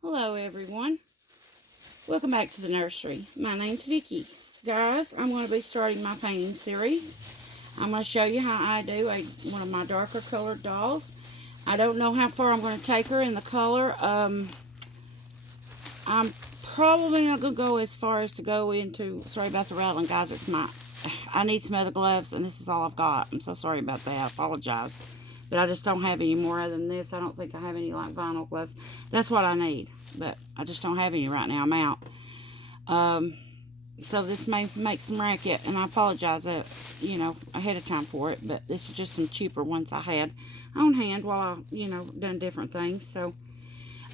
Hello everyone, welcome back to the nursery. My name's Vicki. Guys, I'm going to be starting my painting series. I'm going to show you how I do one of my darker colored dolls. I don't know how far I'm going to take her in the color. I'm probably not going to go as far as to go into, sorry about the rattling guys, I need some other gloves and this is all I've got. I'm so sorry about that, I apologize. But I just don't have any more other than this. I don't think I have any like vinyl gloves. That's what I need. But I just don't have any right now. I'm out. So this may make some racket. And I apologize, ahead of time for it. But this is just some cheaper ones I had on hand while I, done different things. So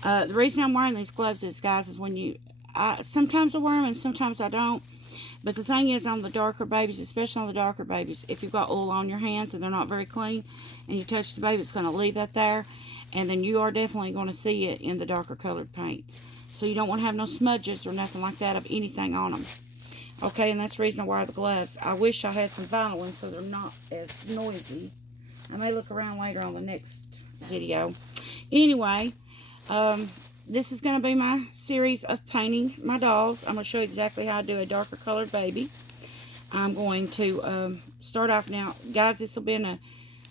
the reason I'm wearing these gloves is, guys, is sometimes I wear them and sometimes I don't. But the thing is, on the darker babies, especially on the darker babies, if you've got oil on your hands and they're not very clean, and you touch the baby, it's going to leave that there. And then you are definitely going to see it in the darker colored paints. So you don't want to have no smudges or nothing like that of anything on them. Okay, and that's the reason I wear the gloves. I wish I had some vinyl ones so they're not as noisy. I may look around later on the next video. Anyway, this is going to be my series of painting my dolls. I'm going to show you exactly how I do a darker colored baby. I'm going to start off now. Guys, this will be in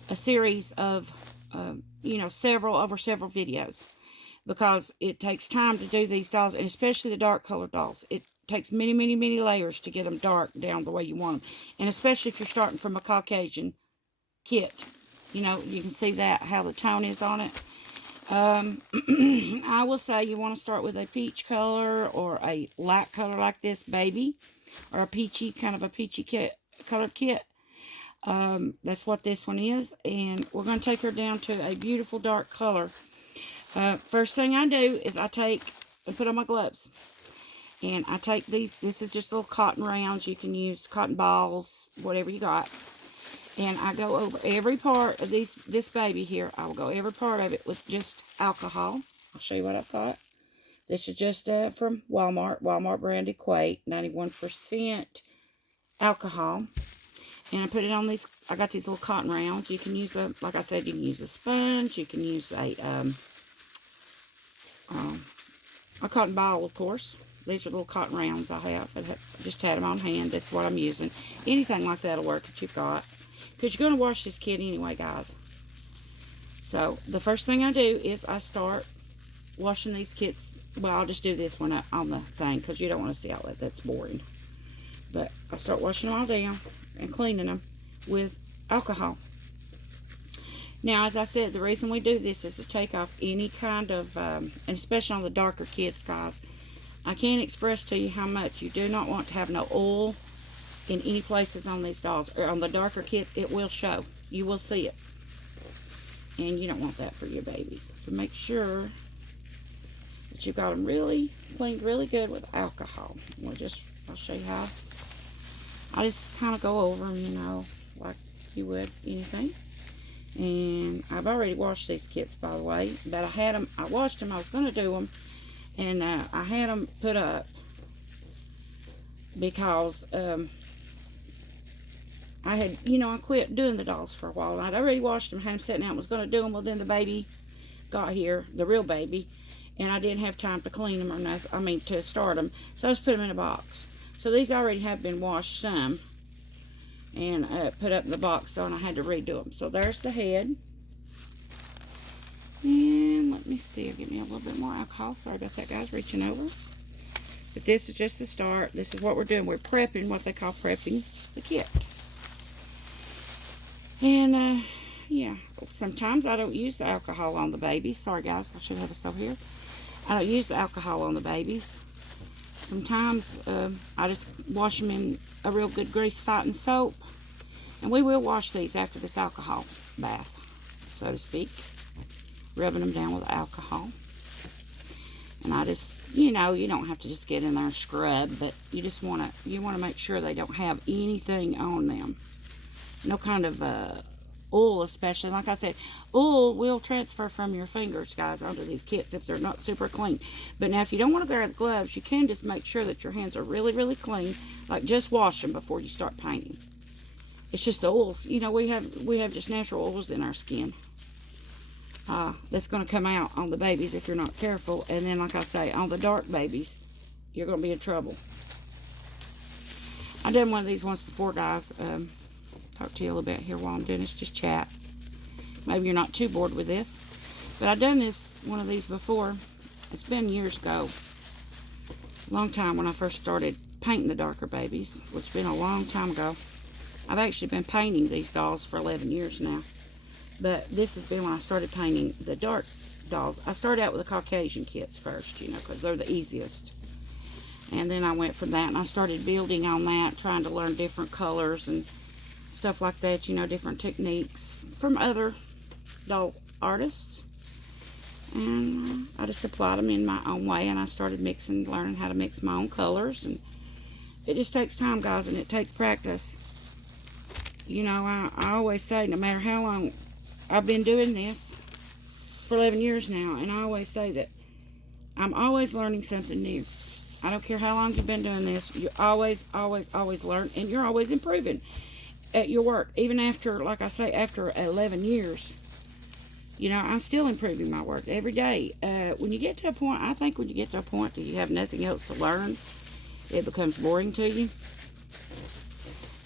a series of, over several videos. Because it takes time to do these dolls, and especially the dark colored dolls. It takes many, many, many layers to get them dark down the way you want them. And especially if you're starting from a Caucasian kit. You can see that, how the tone is on it. I will say you want to start with a peach color or a light color like this baby, or a peachy, kind of a peachy colored kit. That's what this one is, and we're going to take her down to a beautiful dark color. First thing I do is I take and put on my gloves, and I take these. This is just little cotton rounds. You can use cotton balls, whatever you got. And I go over every part of this baby here. I will go every part of it with just alcohol. I'll show you what I've got. This is just from Walmart. Walmart brand Equate. 91% alcohol. And I put it on these. I got these little cotton rounds. You can use like I said, you can use a sponge. You can use a cotton ball, of course. These are little cotton rounds I have. I just had them on hand. That's what I'm using. Anything like that will work that you've got. Because you're going to wash this kit anyway, guys. So, the first thing I do is I start washing these kits. Well, I'll just do this one on the thing, because you don't want to see all that. That's boring. But I start washing them all down and cleaning them with alcohol. Now, as I said, the reason we do this is to take off any kind of, and especially on the darker kids, guys, I can't express to you how much you do not want to have no oil in any places on these dolls. Or on the darker kids, it will show. You will see it. And you don't want that for your baby. So make sure that you've got them really cleaned really good with alcohol. I'll show you how. I just kind of go over them, like you would anything. And I've already washed these kits, by the way. But I washed them, I was going to do them. And I had them put up because I quit doing the dolls for a while. I'd already washed them, had them sitting out, was going to do them. Well, then the baby got here, the real baby, and I didn't have time to clean them or nothing. To start them. So I just put them in a box. So these already have been washed some and put up in the box, though, and I had to redo them. So there's the head. And let me see, I'll give me a little bit more alcohol. Sorry about that, guys, reaching over. But this is just the start. This is what we're doing. We're prepping, what they call prepping the kit. And, yeah, sometimes I don't use the alcohol on the babies. Sorry, guys, I should have this over here. I don't use the alcohol on the babies. Sometimes I just wash them in a real good grease-fighting soap. And we will wash these after this alcohol bath, so to speak. Rubbing them down with alcohol. And I just, you don't have to just get in there and scrub, but you want to make sure they don't have anything on them. No kind of oil, especially. Like I said, oil will transfer from your fingers, guys, onto these kits if they're not super clean. But now, if you don't want to wear the gloves, you can just make sure that your hands are really, really clean. Like, just wash them before you start painting. It's just the oils. We have just natural oils in our skin. that's going to come out on the babies if you're not careful. And then, like I say, on the dark babies, you're going to be in trouble. I done one of these once before, guys. Talk to you a little bit here while I'm doing this, just chat. Maybe you're not too bored with this, but I done one of these before. It's been years ago, long time when I first started painting the darker babies, which has been a long time ago. I've actually been painting these dolls for 11 years now, but this has been when I started painting the dark dolls. I started out with the Caucasian kits first, you know, because they're the easiest. And then I went from that and I started building on that, trying to learn different colors and stuff like that, you know, different techniques from other doll artists. And I just applied them in my own way, and I started learning how to mix my own colors. And it just takes time, guys, and it takes practice. You know, I always say, no matter how long I've been doing this, for 11 years now, and I always say that I'm always learning something new. I don't care how long you've been doing this, you always learn, and you're always improving at your work. Even after, like I say, after 11 years, you know, I'm still improving my work every day. When you get to a point, I think when you get to a point that you have nothing else to learn, it becomes boring to you.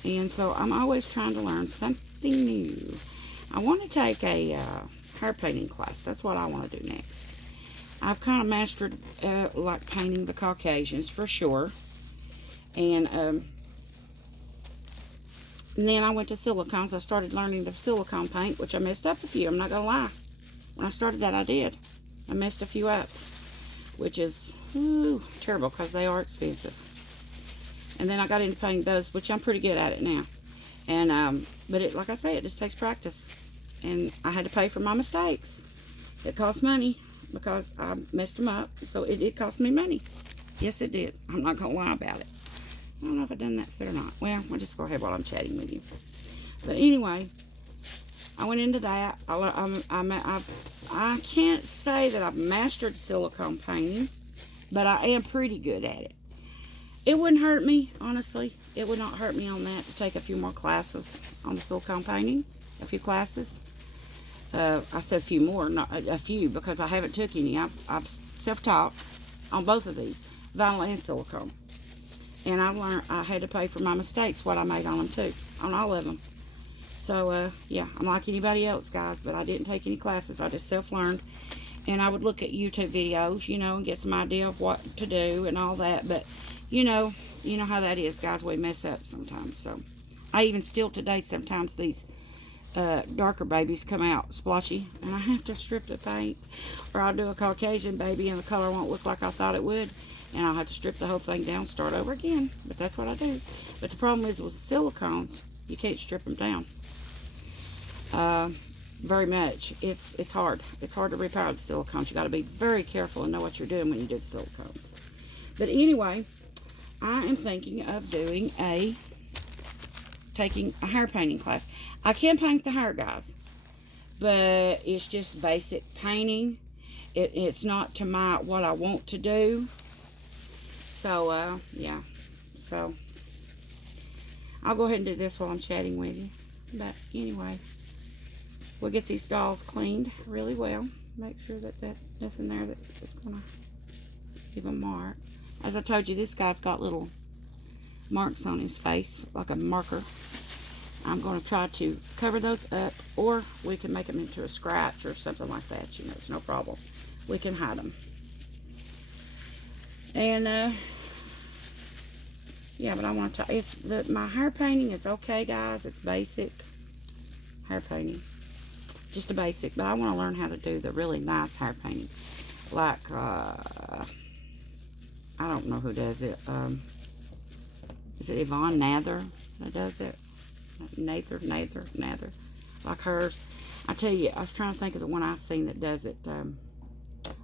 And so I'm always trying to learn something new. I want to take a hair painting class. That's what I want to do next. I've kind of mastered like painting the Caucasians for sure. And then I went to silicones. I started learning the silicone paint, which I messed up a few. I'm not going to lie. When I started that, I did. I messed a few up, which is terrible because they are expensive. And then I got into painting those, which I'm pretty good at it now. And but it, like I say, it just takes practice. And I had to pay for my mistakes. It cost money because I messed them up. So it did cost me money. Yes, it did. I'm not going to lie about it. I don't know if I've done that fit or not. Well, I'll just go ahead while I'm chatting with you. But anyway, I went into that. I can't say that I've mastered silicone painting, but I am pretty good at it. It wouldn't hurt me, honestly. It would not hurt me on that to take a few more classes on the silicone painting. A few classes. I said a few more, not a few, because I haven't took any. I've self-taught on both of these, vinyl and silicone. And I learned, I had to pay for my mistakes, what I made on them too, on all of them. So, yeah, I'm like anybody else, guys, but I didn't take any classes. I just self-learned. And I would look at YouTube videos, you know, and get some idea of what to do and all that. But, you know how that is, guys. We mess up sometimes. So, I even still today, sometimes these darker babies come out splotchy. And I have to strip the paint. Or I'll do a Caucasian baby and the color won't look like I thought it would. And I'll have to strip the whole thing down, start over again. But that's what I do. But the problem is with silicones, you can't strip them down. Very much. It's hard. It's hard to repower the silicones. You got to be very careful and know what you're doing when you do the silicones. But anyway, I am thinking of taking a hair painting class. I can paint the hair, guys, but it's just basic painting. It's not to what I want to do. So yeah. So I'll go ahead and do this while I'm chatting with you. But anyway, we'll get these dolls cleaned really well. Make sure that there's nothing there that's going to give a mark. As I told you, this guy's got little marks on his face, like a marker. I'm going to try to cover those up, or we can make them into a scratch or something like that. You know, it's no problem. We can hide them. And, yeah, but I want to, my hair painting is okay, guys. It's basic hair painting. Just a basic, but I want to learn how to do the really nice hair painting. Like, I don't know who does it. Is it Yvonne Nather that does it? Nather. Like hers. I tell you, I was trying to think of the one I've seen that does it.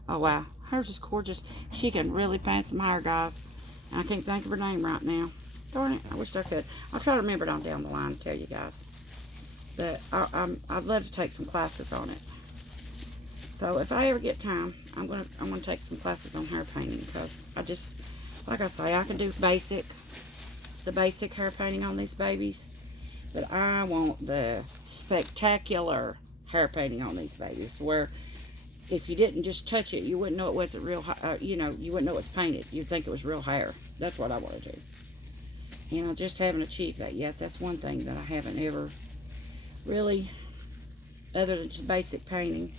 Oh, wow. Hers is gorgeous. She can really paint some hair, guys. And I can't think of her name right now. Darn it. I wish I could. I'll try to remember it on down the line and tell you guys. But I'd love to take some classes on it. So if I ever get time, I'm gonna take some classes on hair painting, because I just, like I say, I can do the basic hair painting on these babies, but I want the spectacular hair painting on these babies, where if you didn't just touch it, you wouldn't know it wasn't real, you know, you wouldn't know it was painted. You'd think it was real hair. That's what I want to do. And I just haven't achieved that yet. That's one thing that I haven't ever really, other than just basic painting.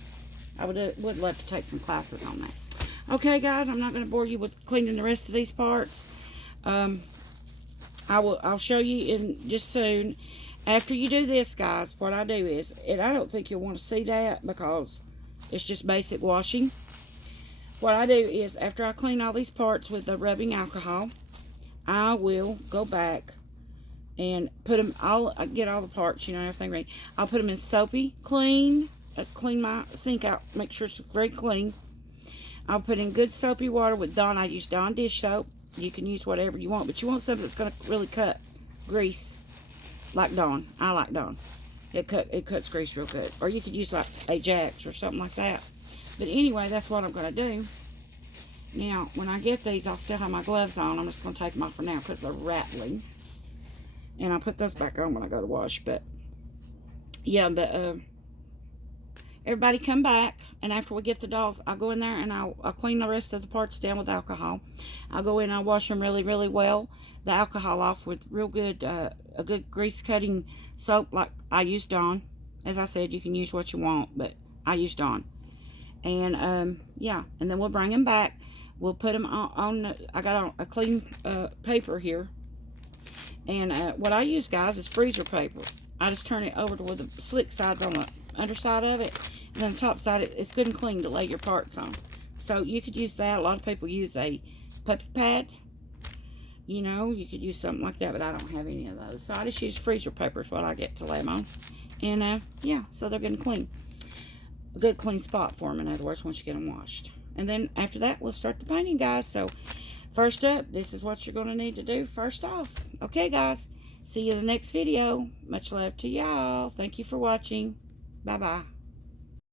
I would love to take some classes on that. Okay, guys, I'm not going to bore you with cleaning the rest of these parts. I'll show you in just soon. After you do this, guys, what I do is, and I don't think you'll want to see that because it's just basic washing. What I do is, after I clean all these parts with the rubbing alcohol, I will go back and put them all, get all the parts, you know, everything ready. I'll put them in soapy, clean my sink out, make sure it's very clean. I'll put in good soapy water with Dawn. I use Dawn dish soap. You can use whatever you want, but you want something that's going to really cut grease, like Dawn. I like Dawn. It cuts grease real good. Or you could use like Ajax or something like that. But anyway, that's what I'm going to do. Now, when I get these, I'll still have my gloves on. I'm just going to take them off for now because they're rattling. And I'll put those back on when I go to wash. But, yeah, but everybody come back. And after we get the dolls, I'll go in there and I'll clean the rest of the parts down with alcohol. I'll go in and I'll wash them really, really well. The alcohol off with real good, a good grease-cutting soap like I use Dawn. As I said, you can use what you want, but I use Dawn. And, yeah, and then we'll bring them back. We'll put them on I got a clean paper here. And what I use, guys, is freezer paper. I just turn it over to where the slick side's on the underside of it. And then the top side, it's good and clean to lay your parts on. So you could use that. A lot of people use a puppy pad. You know, you could use something like that, but I don't have any of those. So I just use freezer paper is what I get to lay them on. And, yeah, so they're good and clean. A good clean spot for them, in other words, once you get them washed. And then after that, we'll start the painting, guys. So first up, this is what you're going to need to do first off. Okay, guys. See you in the next video. Much love to y'all. Thank you for watching. Bye-bye.